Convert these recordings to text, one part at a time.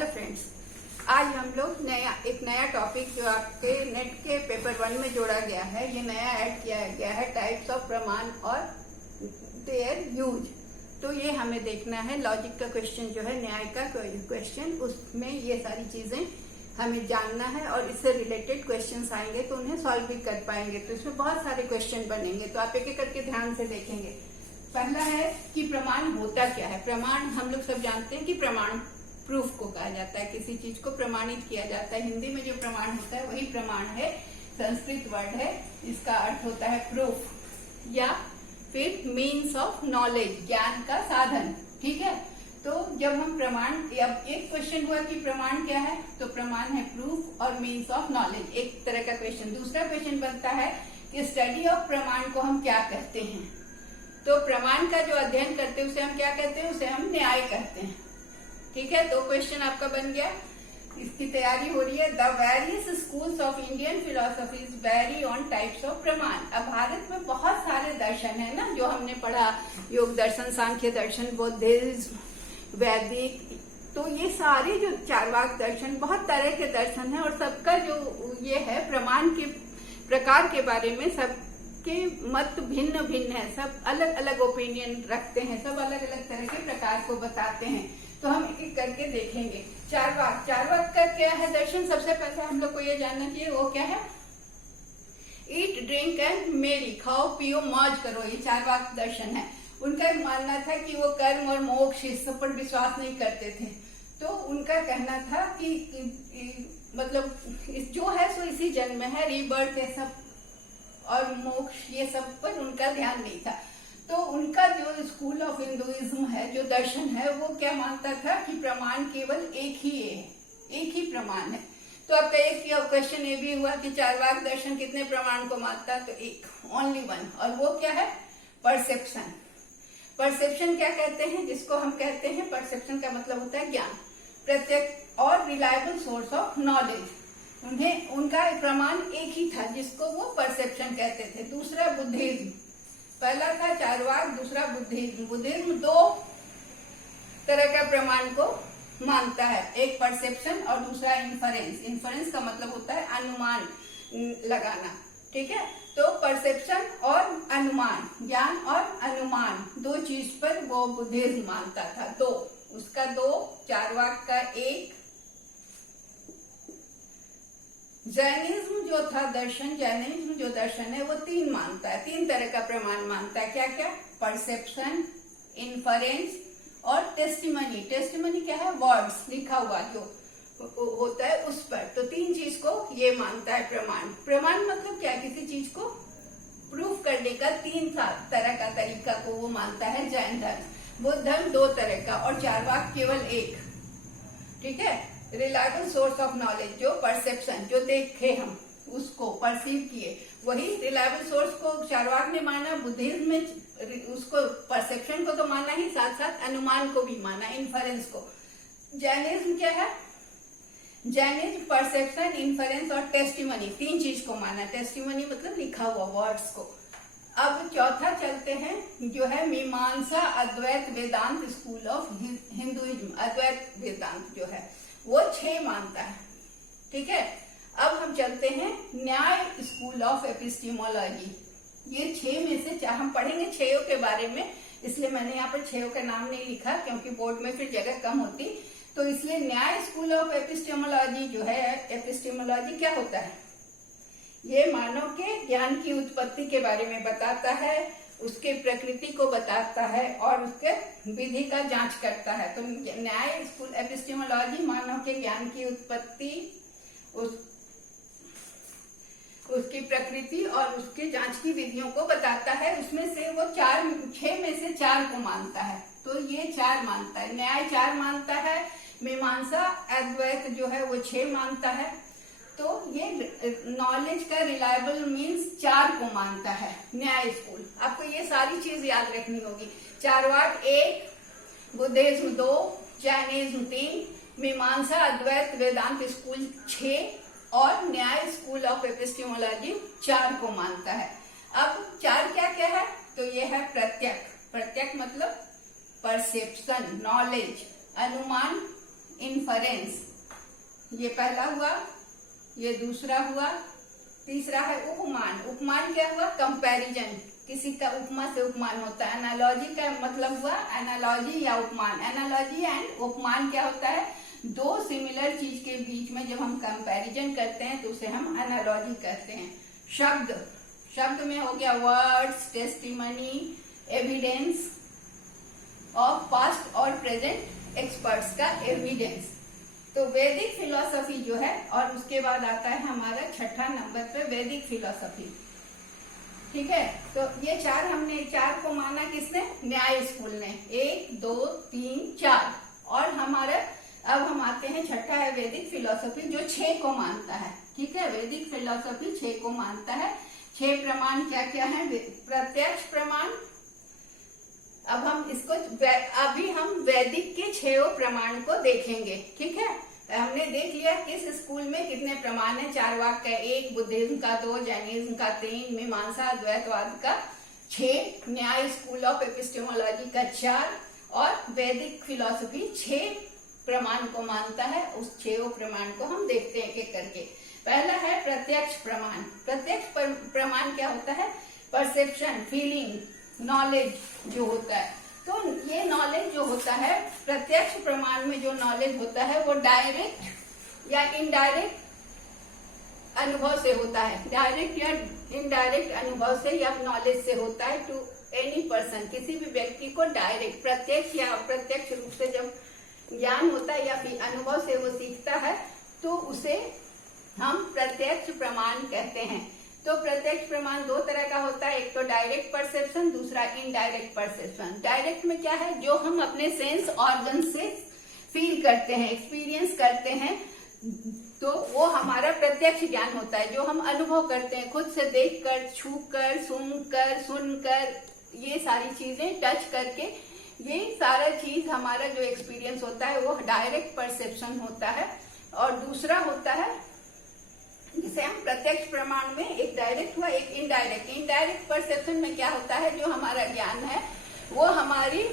Hello friends, आज हम लोग एक नया टॉपिक जो आपके नेट के पेपर 1 में जोड़ा गया है, ये नया ऐड किया गया है, टाइप्स ऑफ प्रमाण और देयर यूज। तो ये हमें देखना है, लॉजिक का क्वेश्चन जो है, न्याय का क्वेश्चन, उसमें ये सारी चीजें हमें जानना है और इससे रिलेटेड क्वेश्चंस आएंगे तो उन्हें सॉल्व भी कर पाएंगे। तो इसमें बहुत सारे क्वेश्चन बनेंगे, तो आप एक एक करके ध्यान से देखेंगे। पहला है कि प्रमाण होता क्या है। प्रमाण हम लोग सब जानते हैं कि प्रमाण प्रूफ को कहा जाता है, किसी चीज को प्रमाणित किया जाता है। हिंदी में जो प्रमाण होता है वही प्रमाण है, संस्कृत वर्ड है, इसका अर्थ होता है प्रूफ या फिर मीन्स ऑफ नॉलेज, ज्ञान का साधन। ठीक है, तो जब हम प्रमाण, अब एक क्वेश्चन हुआ कि प्रमाण क्या है, तो प्रमाण है प्रूफ और मीन्स ऑफ नॉलेज, एक तरह का क्वेश्चन। दूसरा क्वेश्चन बनता है कि स्टडी ऑफ प्रमाण को हम क्या कहते हैं। तो प्रमाण का जो अध्ययन करते हैं उसे हम क्या कहते हैं, उसे हम न्याय कहते हैं। ठीक है, दो क्वेश्चन आपका बन गया, इसकी तैयारी हो रही है। The various schools of Indian philosophies very on types of प्रमाण। अब भारत में बहुत सारे दर्शन है ना, जो हमने पढ़ा, योग दर्शन, सांख्य दर्शन, बौद्धिज्म, वैदिक, तो ये सारे जो चारवाक दर्शन, बहुत तरह के दर्शन है और सबका जो ये है प्रमाण के प्रकार के बारे में सबके मत भिन्न भिन्न है, सब अलग अलग ओपिनियन रखते हैं, सब अलग अलग तरह के प्रकार को बताते हैं। तो हम एक एक करके देखेंगे। चारवाक, चारवाक का क्या है दर्शन, सबसे पहले हम लोग को ये जानना चाहिए वो क्या है। ईट ड्रिंक एंड मेरी, खाओ पियो मौज करो, ये चारवाक दर्शन है। उनका मानना था कि वो कर्म और मोक्ष इस सब पर विश्वास नहीं करते थे। तो उनका कहना था कि मतलब जो है सो इसी जन्म में है, रीबर्थ ये सब और मोक्ष ये सब पर उनका ध्यान नहीं था। तो उनका जो स्कूल ऑफ हिंदुइज्म है, जो दर्शन है, वो क्या मानता था कि प्रमाण केवल एक ही है, एक ही प्रमाण है। तो आपका एक क्वेश्चन ये भी हुआ कि चारवाक दर्शन कितने प्रमाण को मानता है, तो एक, ओनली वन, और वो क्या है, परसेप्शन। परसेप्शन क्या कहते हैं, जिसको हम कहते हैं, परसेप्शन का मतलब होता है ज्ञान, प्रत्यक्ष और रिलायबल सोर्स ऑफ नॉलेज। उन्हें उनका प्रमाण एक ही था जिसको वो परसेप्शन कहते थे। दूसरा बुद्धिज्म, पहला था चारवाक, दूसरा बुद्धिज्म। बुद्धिज्म दो तरह का प्रमाण को मानता है, एक परसेप्शन और दूसरा इन्फरेंस। इन्फरेंस का मतलब होता है अनुमान लगाना। ठीक है, तो परसेप्शन और अनुमान, ज्ञान और अनुमान, दो चीज पर वो बुद्धिज्म मानता था। दो, उसका दो, चारवाक का एक। जैनिज्म जो था दर्शन, जैनिज्म जो दर्शन है वो तीन मानता है, तीन तरह का प्रमाण मानता है। क्या क्या, परसेप्शन, इन्फरेंस और टेस्टिमनी। टेस्टिमनी क्या है, वर्ड्स, लिखा हुआ जो होता है उस पर। तो तीन चीज को ये मानता है प्रमाण। प्रमाण मतलब क्या, किसी चीज को प्रूफ करने का तीन तरह का तरीका को वो मानता है जैन धर्म। बुद्ध धर्म दो तरह का और चारवाक केवल एक। ठीक है, रिलायबल सोर्स ऑफ नॉलेज, जो परसेप्शन, जो देखे हम उसको परसीव किए, वही रिलायबल सोर्स को चारवाक ने माना। बुद्धिज्म में उसको परसेप्शन को तो माना ही, साथ साथ अनुमान को भी माना, इन्फरेंस को। जैनिज्म क्या है, जैनिज्म परसेप्शन, इन्फरेंस और टेस्टिमनी, तीन चीज को माना। टेस्टिमनी मतलब लिखा हुआ वर्ड्स को। अब चौथा चलते हैं, जो है मीमांसा अद्वैत वेदांत स्कूल ऑफ हिंदुइज्म। अद्वैत वेदांत जो है वो 6 मानता है। ठीक है, अब हम चलते हैं न्याय स्कूल ऑफ एपिस्टेमोलॉजी। ये 6 में से हम पढ़ेंगे 6 के बारे में, इसलिए मैंने यहाँ पर 6 का नाम नहीं लिखा, क्योंकि बोर्ड में फिर जगह कम होती। तो इसलिए न्याय स्कूल ऑफ एपिस्टेमोलॉजी जो है, एपिस्टेमोलॉजी क्या होता है, ये मानव के ज्ञान की उत्पत्ति के बारे में बताता है, उसके प्रकृति को बताता है और उसके विधि का जांच करता है। तो न्याय स्कूल एपिस्टेमोलॉजी मानव के ज्ञान की उत्पत्ति, उसकी प्रकृति और उसके जांच की विधियों को बताता है। उसमें से वो 6 में से 4 को मानता है। तो ये 4 मानता है, न्याय 4 मानता है, मीमांसा अद्वैत जो है वो 6 मानता है। तो ये नॉलेज का रिलायबल मीन्स 4 को मानता है न्याय स्कूल। आपको ये सारी चीज याद रखनी होगी। चारवाक 1, बुद्धिज्म 2, जैनिज्म 3, मीमांसा अद्वैत वेदांत स्कूल 6 और न्याय स्कूल ऑफ एपिस्टेमोलॉजी 4 को मानता है। अब 4 क्या क्या है, तो ये है प्रत्यक्ष। प्रत्यक्ष मतलब परसेप्शन, नॉलेज, अनुमान, इन्फरेंस। ये पहला हुआ, ये दूसरा हुआ। तीसरा है उपमान। उपमान क्या हुआ? कंपैरिजन, किसी का उपमा से उपमान होता है। एनालॉजी का मतलब हुआ एनालॉजी या उपमान। एनालॉजी एंड उपमान क्या होता है? दो सिमिलर चीज के बीच में जब हम कंपैरिजन करते हैं तो उसे हम एनालॉजी कहते हैं। शब्द, शब्द में हो गया words, testimony, evidence of past और प्रेजेंट एक्सपर्ट्स का एविडेंस। तो वैदिक फिलॉसफी जो है, और उसके बाद आता है हमारा छठा नंबर पे वैदिक फिलॉसफी। ठीक है, तो ये चार को माना किसने? न्याय स्कूल ने। 1 2 3 4। और हमारा अब हम आते हैं, छठा है वैदिक फिलॉसफी जो 6 को मानता है। ठीक है, वैदिक फिलॉसफी 6 को मानता है। 6 प्रमाण क्या क्या है? प्रत्यक्ष प्रमाण। अब हम इसको अभी हम वैदिक के 6 प्रमाण को देखेंगे। ठीक है, हमने देख लिया किस स्कूल में कितने प्रमाण है। चारवाक का 1, बुद्धिज्म का 2, जैनिज्म का 3, मीमांसा द्वैतवाद का 6, न्याय स्कूल ऑफ एपिस्टेमोलॉजी का 4 और वैदिक फिलॉसफी 6 प्रमाण को मानता है। उस 6 प्रमाण को हम देखते हैं एक एक करके। पहला है प्रत्यक्ष प्रमाण। प्रत्यक्ष प्रमाण क्या होता है? परसेप्शन, फीलिंग, नॉलेज जो होता है। तो ये नॉलेज जो होता है, प्रत्यक्ष प्रमाण में जो नॉलेज होता है वो डायरेक्ट या इनडायरेक्ट अनुभव से होता है। डायरेक्ट या इनडायरेक्ट अनुभव से या नॉलेज से होता है। टू एनी पर्सन, किसी भी व्यक्ति को डायरेक्ट, प्रत्यक्ष या अप्रत्यक्ष रूप से जब ज्ञान होता है या फिर अनुभव से वो सीखता है तो उसे हम प्रत्यक्ष प्रमाण कहते हैं। तो प्रत्यक्ष प्रमाण 2 तरह का होता है, एक तो डायरेक्ट परसेप्शन, दूसरा इनडायरेक्ट परसेप्शन। डायरेक्ट में क्या है? जो हम अपने सेंस ऑर्गन से फील करते हैं, एक्सपीरियंस करते हैं, तो वो हमारा प्रत्यक्ष ज्ञान होता है। जो हम अनुभव करते हैं खुद से, देखकर, छूकर, सुनकर, ये सारी चीजें टच करके, ये सारा चीज हमारा जो एक्सपीरियंस होता है वो डायरेक्ट परसेप्शन होता है। और दूसरा होता है जिसे हम प्रत्यक्ष प्रमाण में, एक डायरेक्ट हुआ एक इनडायरेक्ट। इनडायरेक्ट परसेप्शन में क्या होता है? जो हमारा ज्ञान है वो हमारी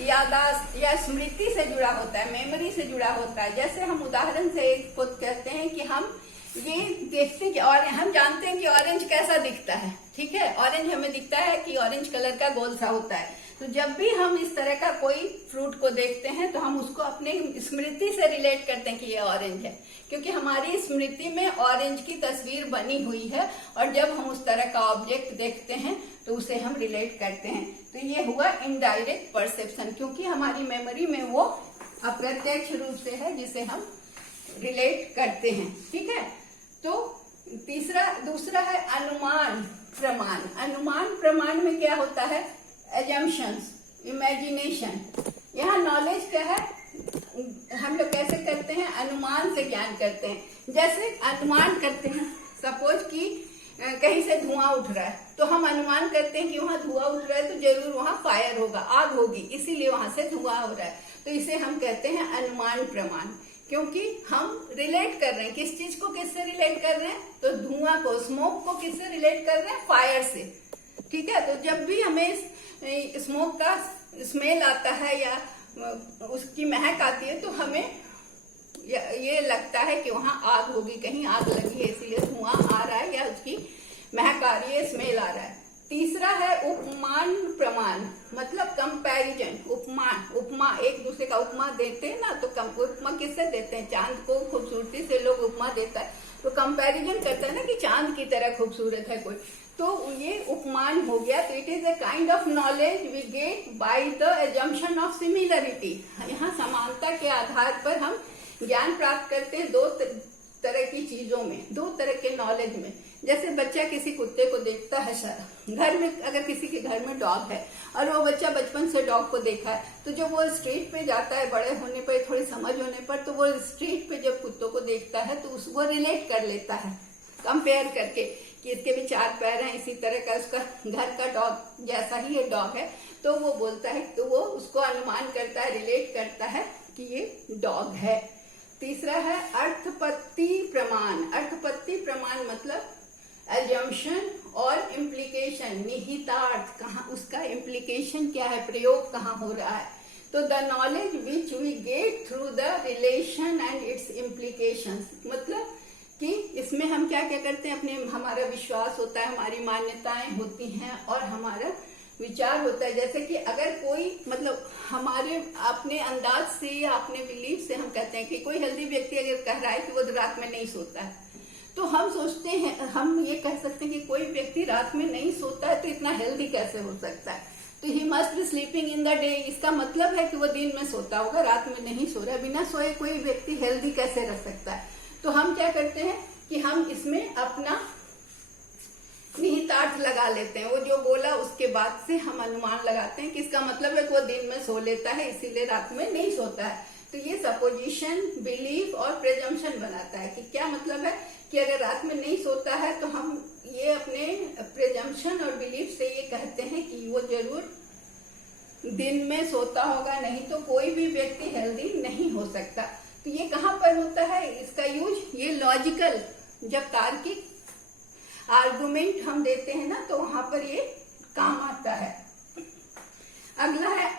यादाश्त या स्मृति से जुड़ा होता है, मेमोरी से जुड़ा होता है। जैसे हम उदाहरण से खुद कहते हैं कि हम ये देखते हैं कि, और हम जानते हैं कि ऑरेंज कैसा दिखता है। ठीक है, ऑरेंज हमें दिखता है कि ऑरेंज कलर का गोल सा होता है। तो जब भी हम इस तरह का कोई फ्रूट को देखते हैं तो हम उसको अपने स्मृति से रिलेट करते हैं कि ये ऑरेंज है, क्योंकि हमारी स्मृति में ऑरेंज की तस्वीर बनी हुई है। और जब हम उस तरह का ऑब्जेक्ट देखते हैं तो उसे हम रिलेट करते हैं। तो ये हुआ इनडायरेक्ट परसेप्शन, क्योंकि हमारी मेमोरी में वो अप्रत्यक्ष रूप से है जिसे हम रिलेट करते हैं। ठीक है, तो दूसरा है अनुमान प्रमाण। अनुमान प्रमाण में क्या होता है? Assumptions, imagination. यहाँ नॉलेज क्या है? हम लोग कैसे करते हैं? अनुमान से ज्ञान करते हैं। जैसे अनुमान करते हैं, सपोज कि कहीं से धुआं उठ रहा है, तो हम अनुमान करते हैं कि वहां धुआं उठ रहा है तो जरूर वहां फायर होगा, आग होगी, इसीलिए वहां से धुआं हो रहा है। तो इसे हम कहते हैं अनुमान प्रमाण, क्योंकि हम रिलेट कर रहे हैं। किस चीज को किससे रिलेट कर रहे हैं? तो धुआं को, स्मोक को किससे रिलेट कर रहे हैं? फायर से। ठीक है, तो जब भी हमें स्मोक का स्मेल आता है या उसकी महक आती है तो हमें ये लगता है कि वहां आग होगी, कहीं आग लगी है, इसीलिए धुआं आ रहा है या उसकी महक आ रही है, स्मेल आ रहा है। तीसरा है उपमान प्रमाण, मतलब कंपैरिजन। उपमा एक दूसरे का उपमा देते हैं ना, तो उपमा किससे देते हैं? चांद को खूबसूरती से लोग उपमा देता है, तो कंपैरिजन करता है ना कि चांद की तरह खूबसूरत है कोई, तो ये उपमान हो गया। तो it is a kind of knowledge we get by the assumption of similarity. यहाँ समानता के आधार पर हम ज्ञान प्राप्त करते हैं 2 तरह की चीजों में, 2 तरह के नॉलेज में। जैसे बच्चा किसी कुत्ते को देखता है, घर में अगर किसी के घर में डॉग है और वो बच्चा बचपन से डॉग को देखा है, तो जब वो स्ट्रीट पे जाता है, बड़े होने पर, थोड़ी समझ होने पर, तो वो स्ट्रीट पे जब कुत्तों को देखता है तो उसको रिलेट कर लेता है, कंपेयर करके कि इसके भी 4 पैर हैं, इसी तरह का उसका घर का डॉग जैसा ही ये डॉग है, तो वो बोलता है, तो वो उसको अनुमान करता है, रिलेट करता है कि ये डॉग है। तीसरा है अर्थपत्ति प्रमाण। अर्थपत्ति प्रमाण मतलब एजम्पशन और इम्प्लीकेशन, निहितार्थ, कहाँ उसका इम्प्लीकेशन क्या है, प्रयोग कहाँ हो रहा है। तो the knowledge which we get through the relation and its implications, मतलब कि इसमें हम क्या क्या करते हैं, अपने हमारा विश्वास होता है, हमारी मान्यताएं होती हैं और हमारा विचार होता है। जैसे कि अगर कोई मतलब हमारे अपने अंदाज से या अपने बिलीफ से हम कहते हैं कि कोई हेल्दी व्यक्ति अगर कह रहा है कि वो रात में नहीं सोता है, तो हम सोचते हैं, हम ये कह सकते हैं कि कोई व्यक्ति रात में नहीं सोता है तो इतना हेल्दी कैसे हो सकता है, तो he must be sleeping in the day. इसका मतलब है कि वो दिन में सोता होगा, रात में नहीं सो रहा है। बिना सोए कोई व्यक्ति हेल्दी कैसे रह सकता है? तो हम क्या करते हैं कि हम इसमें अपना निहितार्थ लगा लेते हैं। वो जो बोला उसके बाद से हम अनुमान लगाते हैं कि इसका मतलब है कि वो दिन में सो लेता है इसीलिए रात में नहीं सोता है। तो ये सपोजिशन, बिलीफ और प्रेजम्पशन बनाता है कि क्या मतलब है कि अगर रात में नहीं सोता है तो हम ये अपने प्रेजम्पशन और बिलीफ से ये कहते हैं कि वो जरूर दिन में सोता होगा, नहीं तो कोई भी व्यक्ति हेल्दी नहीं हो सकता। तो ये कहाँ पर होता है इसका यूज? ये लॉजिकल, जब तार्किक आर्गुमेंट हम देते हैं ना, तो वहां पर ये काम आता है। अगला है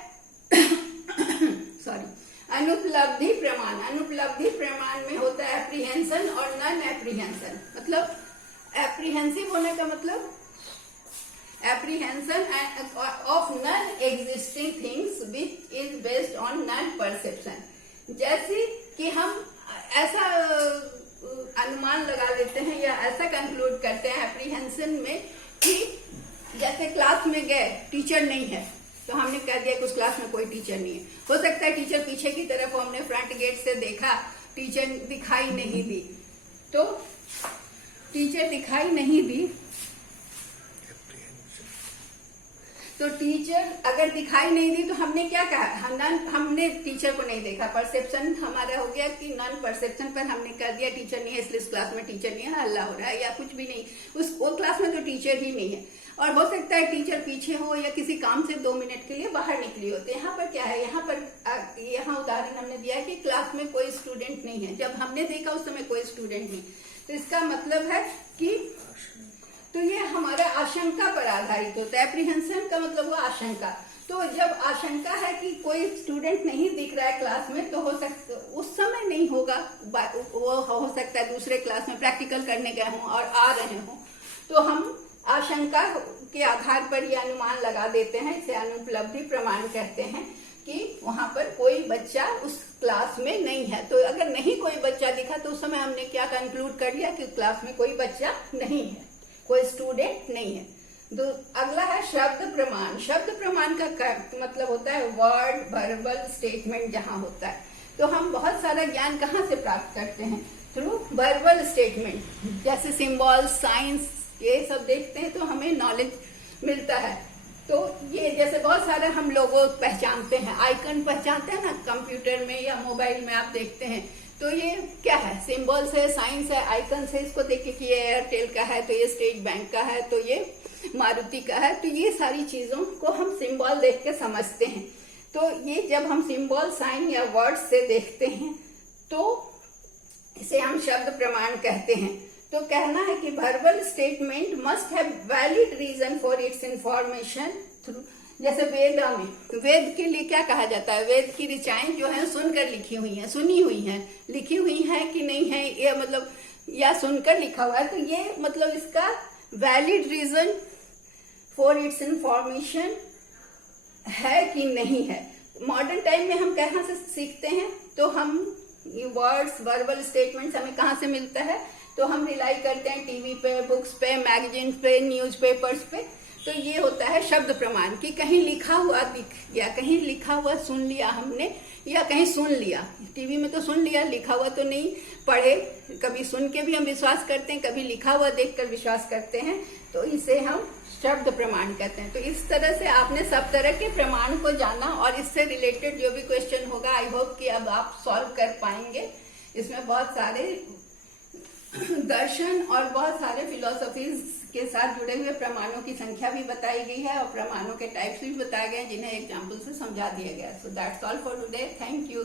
अनुपलब्धि प्रमाण। अनुपलब्धि प्रमाण में होता है एप्रीहेंशन और नॉन एप्रीहेंशन। मतलब एप्रीहेंसिव होने का मतलब apprehension of non existing things which is based on non perception. जैसे कि हम ऐसा अनुमान लगा लेते हैं या ऐसा कंक्लूड करते हैं एप्रीहेंशन में कि जैसे क्लास में गए, टीचर नहीं है, तो हमने कह दिया कि उस क्लास में कोई टीचर नहीं है। हो सकता है टीचर पीछे की तरफ हो, हमने फ्रंट गेट से देखा, टीचर दिखाई नहीं दी, तो टीचर दिखाई नहीं दी, तो टीचर अगर दिखाई नहीं दी तो हमने क्या कहा? हमने टीचर को नहीं देखा। परसेप्शन हमारा हो गया कि नॉन परसेप्शन पर हमने कह दिया टीचर नहीं है, इसलिए इस क्लास में टीचर नहीं है, हल्ला हो रहा है या कुछ भी नहीं, वो क्लास में तो टीचर ही नहीं है। और हो सकता है टीचर पीछे हो या किसी काम से 2 मिनट के लिए बाहर निकली होती है। यहाँ पर क्या है, यहाँ उदाहरण हमने दिया है कि क्लास में कोई स्टूडेंट नहीं है, जब हमने देखा उस समय कोई स्टूडेंट नहीं। तो इसका मतलब है कि तो ये हमारा आशंका पर आधारित होता है। एप्रीहेंशन का मतलब वो आशंका। तो जब आशंका है कि कोई स्टूडेंट नहीं दिख रहा है क्लास में, तो हो सकता उस समय नहीं होगा, वो हो सकता है दूसरे क्लास में प्रैक्टिकल करने गए हों और आ रहे हों, तो हम आशंका के आधार पर ये अनुमान लगा देते हैं। इसे अनुपलब्धि प्रमाण कहते हैं कि वहां पर कोई बच्चा उस क्लास में नहीं है। तो अगर नहीं कोई बच्चा दिखा तो उस समय हमने क्या कंक्लूड कर लिया कि क्लास में कोई बच्चा नहीं है, कोई स्टूडेंट नहीं है। अगला है शब्द प्रमाण। शब्द प्रमाण का मतलब होता है वर्ड, वर्बल स्टेटमेंट जहां होता है। तो हम बहुत सारा ज्ञान कहाँ से प्राप्त करते हैं? Through verbal statement. जैसे सिंबल, साइंस, ये सब देखते हैं तो हमें नॉलेज मिलता है। तो ये जैसे बहुत सारे हम लोगों पहचानते हैं, आइकन पहचानते हैं ना कंप्यूटर में या मोबाइल में आप देखते हैं, तो ये क्या है? सिंबल्स है, साइंस है, आइकन्स है। इसको देख के ये एयरटेल का है, तो ये स्टेट बैंक का है, तो ये मारुति का है। तो ये सारी चीजों को हम सिंबल देख के समझते हैं। तो ये जब हम सिंबल, साइन या वर्ड से देखते हैं तो इसे हम शब्द प्रमाण कहते हैं। तो कहना है कि verbal statement must have valid reason for its information through. जैसे वेद में, वेद के लिए क्या कहा जाता है? वेद की ऋचाएं जो है सुनकर लिखी हुई हैं, सुनी हुई हैं, लिखी हुई हैं कि नहीं है, ये मतलब या सुनकर लिखा हुआ है। तो ये मतलब इसका valid reason for its information है कि नहीं है। मॉडर्न टाइम में हम कहाँ से सीखते हैं? तो हम वर्ड्स, वर्बल स्टेटमेंट्स हमें कहाँ से मिलता है? तो हम रिलाई करते हैं टीवी पे, बुक्स पे, मैगजीन पे, न्यूज़पेपर्स पे। तो ये होता है शब्द प्रमाण कि कहीं लिखा हुआ दिख गया, कहीं लिखा हुआ सुन लिया हमने, या कहीं सुन लिया। टीवी में तो सुन लिया, लिखा हुआ तो नहीं पढ़े। कभी सुन के भी हम विश्वास करते हैं, कभी लिखा हुआ देखकर विश्वास करते हैं। तो इसे हम शब्द प्रमाण कहते हैं। तो इस तरह से आपने सब तरह के प्रमाण को जाना, और इससे रिलेटेड जो भी क्वेश्चन होगा आई होप कि अब आप सॉल्व कर पाएंगे। इसमें बहुत सारे दर्शन और बहुत सारे फिलोसफीज के साथ जुड़े हुए प्रमाणों की संख्या भी बताई गई है और प्रमाणों के टाइप्स भी बताए गए हैं, जिन्हें एग्जाम्पल से समझा दिया गया। So that's all for today. Thank you.